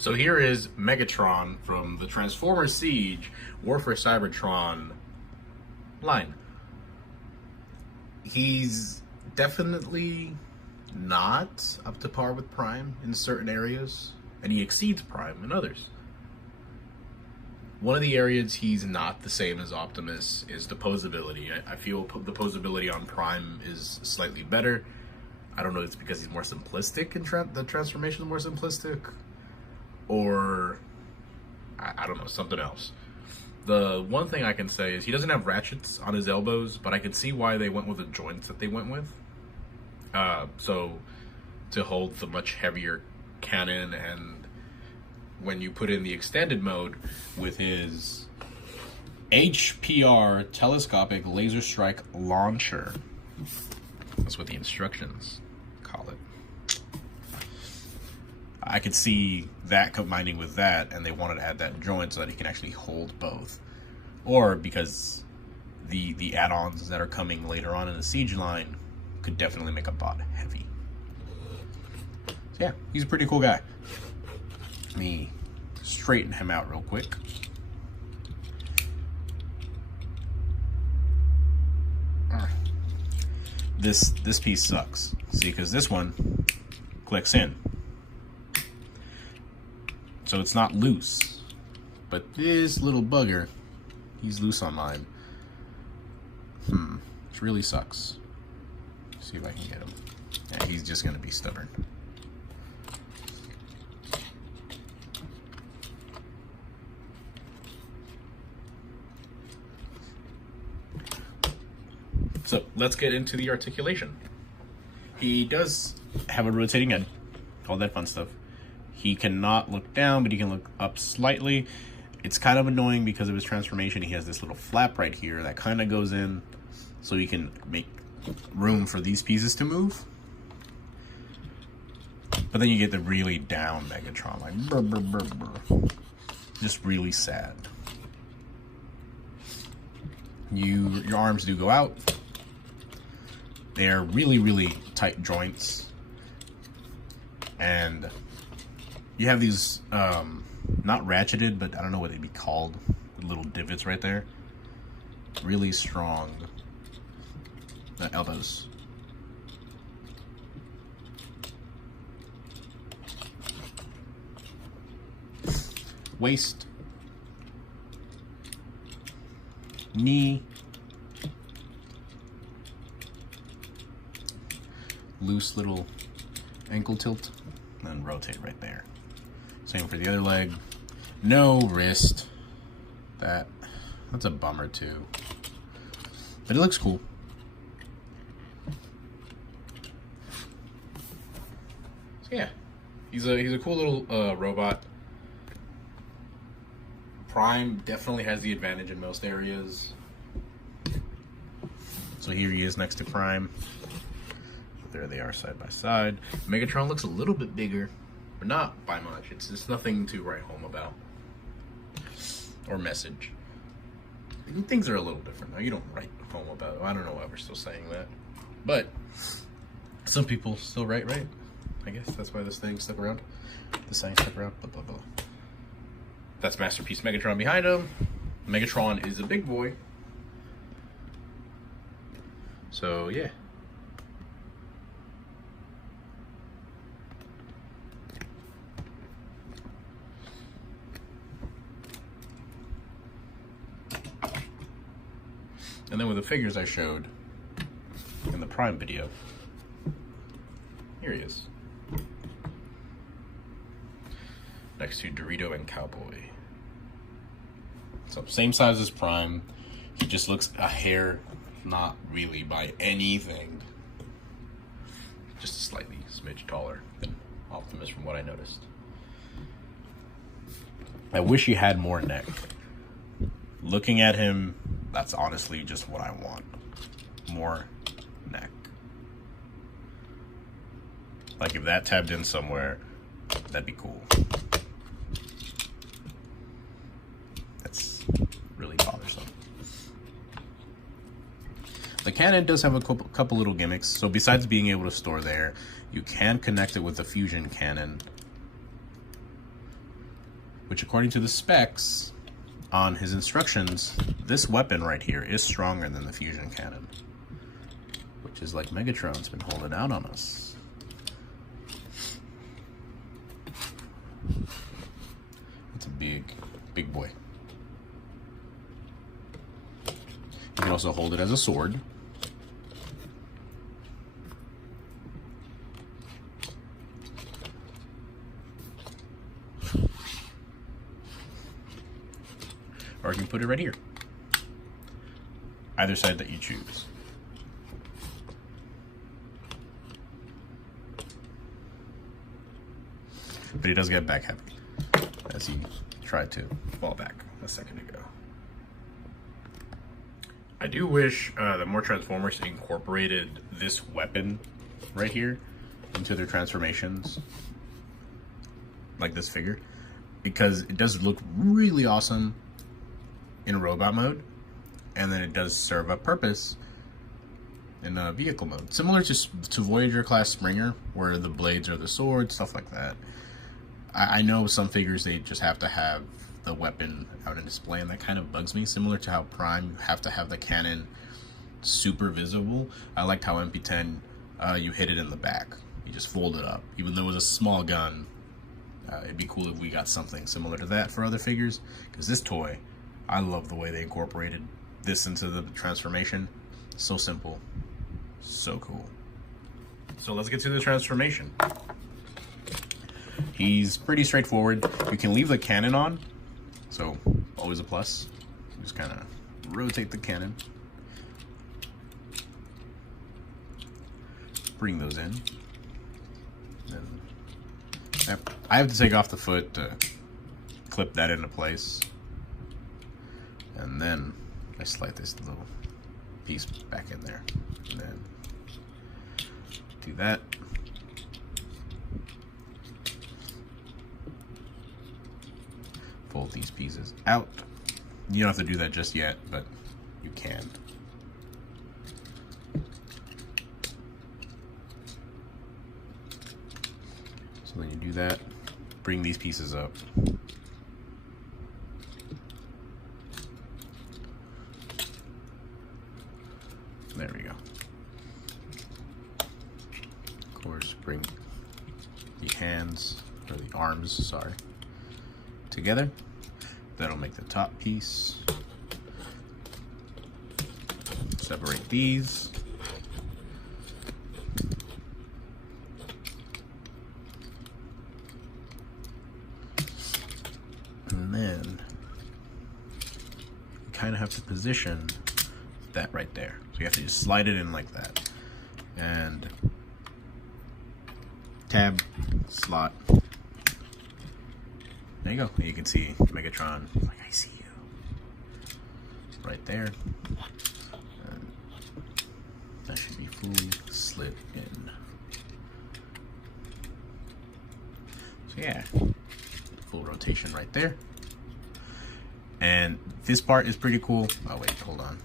So here is Megatron from the Transformers Siege War for Cybertron line. He's definitely not up to par with Prime in certain areas, and he exceeds Prime in others. One of the areas he's not the same as Optimus is the posability. I feel the posability on Prime is slightly better. I don't know if it's because he's more simplistic and the transformation is more simplistic, or I don't know, something else. The one thing I can say is he doesn't have ratchets on his elbows, but I can see why they went with the joints that they went with. So to hold the much heavier cannon, and when you put in the extended mode with his HPR telescopic laser strike launcher, that's what the instructions call it. I could see that combining with that, and they wanted to add that joint so that he can actually hold both. Or because the add-ons that are coming later on in the Siege line could definitely make a bot heavy. So yeah, he's a pretty cool guy. Let me straighten him out real quick. This piece sucks. See, because this one clicks in. So it's not loose. But this little bugger, he's loose on mine. Which really sucks. See if I can get him. Yeah, he's just gonna be stubborn. So let's get into the articulation. He does have a rotating head, all that fun stuff. He cannot look down, but he can look up slightly. It's kind of annoying because of his transformation. He has this little flap right here that kind of goes in so he can make room for these pieces to move. But then you get the really down Megatron, like brr, brr, brr, brr. Just really sad. Your arms do go out. They're really, really tight joints. And you have these, not ratcheted, but I don't know what they'd be called, little divots right there. Really strong elbows. Waist. Knee. Loose little ankle tilt. And rotate right there. Same for the other leg. No wrist. That's a bummer too. But it looks cool. So yeah, he's a cool little robot. Prime definitely has the advantage in most areas. So here he is next to Prime. There they are side by side. Megatron looks a little bit bigger, but not by much. It's nothing to write home about or message. Things are a little different now. You don't write home about it. I don't know why we're still saying that, but some people still write right. I guess that's why this thing stuck around. The sign stuck around. Blah blah blah. That's Masterpiece Megatron behind him. Megatron is a big boy. So yeah. And then with the figures I showed in the Prime video, here he is. Next to Dorito and Cowboy. So same size as Prime. He just looks a hair, not really by anything. Just a slightly smidge taller than Optimus from what I noticed. I wish he had more neck. Looking at him, that's honestly just what I want. More neck. Like if that tabbed in somewhere, that'd be cool. That's really bothersome. The cannon does have a couple little gimmicks. So besides being able to store there, you can connect it with the fusion cannon which according to the specs on his instructions, this weapon right here is stronger than the fusion cannon, which is like Megatron's been holding out on us. It's a big boy. You can also hold it as a sword. Or you can put it right here. Either side that you choose. But he does get back heavy, as he tried to fall back a second ago. I do wish that more Transformers incorporated this weapon right here into their transformations, like this figure, because it does look really awesome in robot mode, and then it does serve a purpose in vehicle mode, similar to Voyager class Springer, where the blades are the swords, stuff like that. I know some figures, they just have to have the weapon out in display, and that kind of bugs me, similar to how Prime, you have to have the cannon super visible. I liked how MP10, you hit it in the back, you just fold it up. Even though it was a small gun, it'd be cool if we got something similar to that for other figures, because this toy, I love the way they incorporated this into the transformation. So simple, so cool. So let's get to the transformation. He's pretty straightforward. You can leave the cannon on, so always a plus. Just kind of rotate the cannon. Bring those in. And I have to take off the foot to clip that into place. And then I slide this little piece back in there. And then do that. Fold these pieces out. You don't have to do that just yet, but you can. So then you do that, bring these pieces up. There we go. Of course, bring the hands, or the arms, sorry, together. That'll make the top piece. Separate these. And then you kind of have to position that right there. So you have to just slide it in like that. And tab, slot. There you go. You can see Megatron, like, I see you. Right there. And that should be fully slid in. So yeah, full rotation right there. And this part is pretty cool. Oh wait, hold on.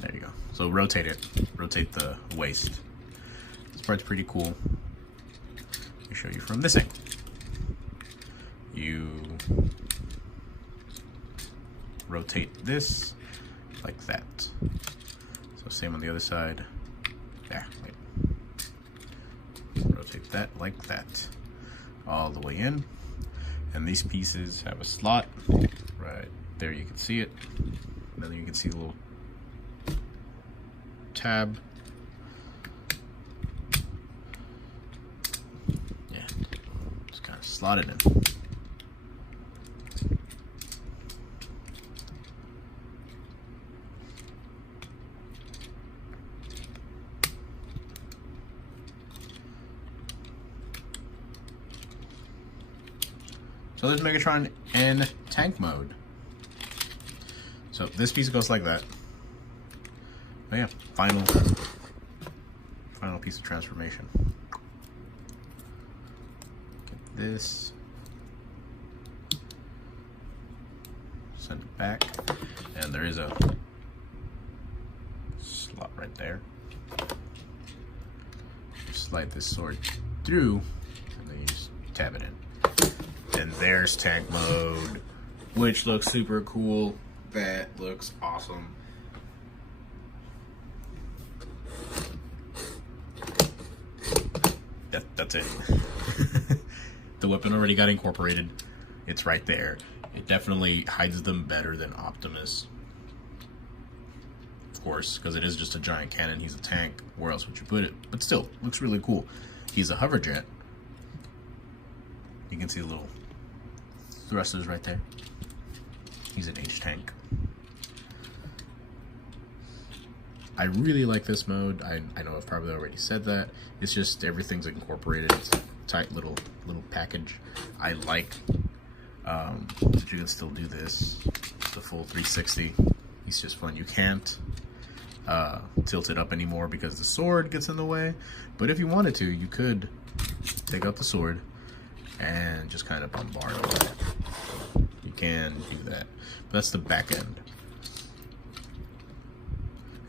There you go. So rotate it. Rotate the waist. This part's pretty cool. Let me show you from this angle. You rotate this like that. So same on the other side. Yeah, wait. Rotate that like that. All the way in. And these pieces have a slot. Right there you can see it. And then you can see the little tab. Yeah, just kind of slot it in. So there's Megatron in tank mode. So this piece goes like that. Oh yeah, final piece of transformation. Get this. Send it back. And there is a slot right there. You slide this sword through, and then you tab it in. And there's tank mode, which looks super cool. That looks awesome. That's it. The weapon already got incorporated. It's right there. It definitely hides them better than Optimus. Of course, because it is just a giant cannon. He's a tank. Where else would you put it? But still, looks really cool. He's a hover jet. You can see the little thrusters right there. He's an H-tank. I really like this mode. I know I've probably already said that. It's just everything's incorporated. It's a tight little package. I like that you can still do this, the full 360. It's just fun. You can't tilt it up anymore because the sword gets in the way. But if you wanted to, you could take out the sword and just kind of bombard away. You can do that. But that's the back end.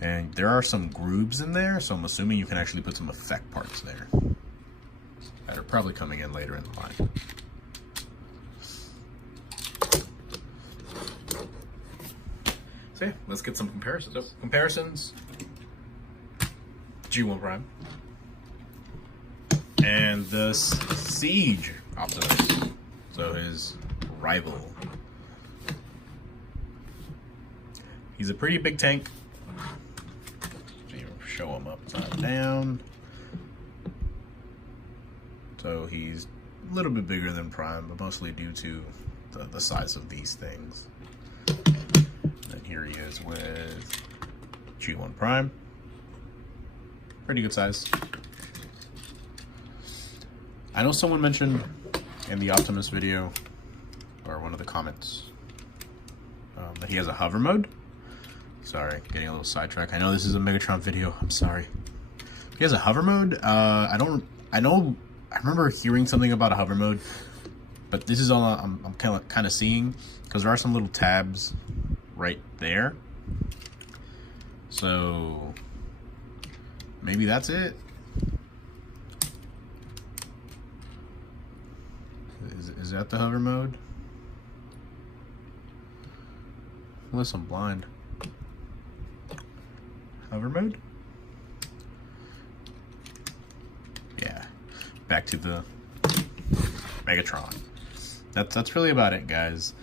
And there are some grooves in there, so I'm assuming you can actually put some effect parts there that are probably coming in later in the line. So yeah, let's get some comparisons. So, comparisons. G1 Prime. And the Siege Optimus. So his rival. He's a pretty big tank. Show him upside down. So he's a little bit bigger than Prime, but mostly due to the size of these things. And here he is with G1 Prime. Pretty good size. I know someone mentioned in the Optimus video, or one of the comments, that he has a hover mode. Sorry, getting a little sidetracked. I know this is a Megatron video. I'm sorry. He has a hover mode. I remember hearing something about a hover mode, but this is all I'm kind of seeing, because there are some little tabs right there. So maybe that's it. Is that the hover mode? Unless I'm blind. Hover mode? Yeah. Back to the Megatron. That's really about it, guys.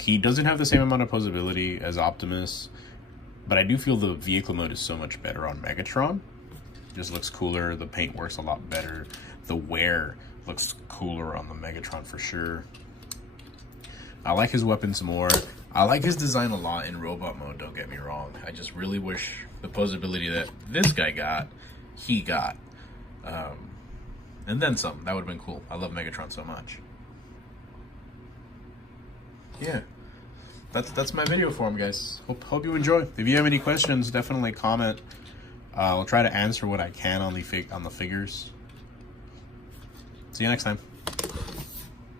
He doesn't have the same amount of posability as Optimus, but I do feel the vehicle mode is so much better on Megatron. It just looks cooler. The paint works a lot better. The wear looks cooler on the Megatron for sure. I like his weapons more. I like his design a lot in robot mode, don't get me wrong. I just really wish the posability that this guy got, he got. And then some. That would have been cool. I love Megatron so much. Yeah. That's my video for him, guys. Hope you enjoy. If you have any questions, definitely comment. I'll try to answer what I can on the figures. See you next time.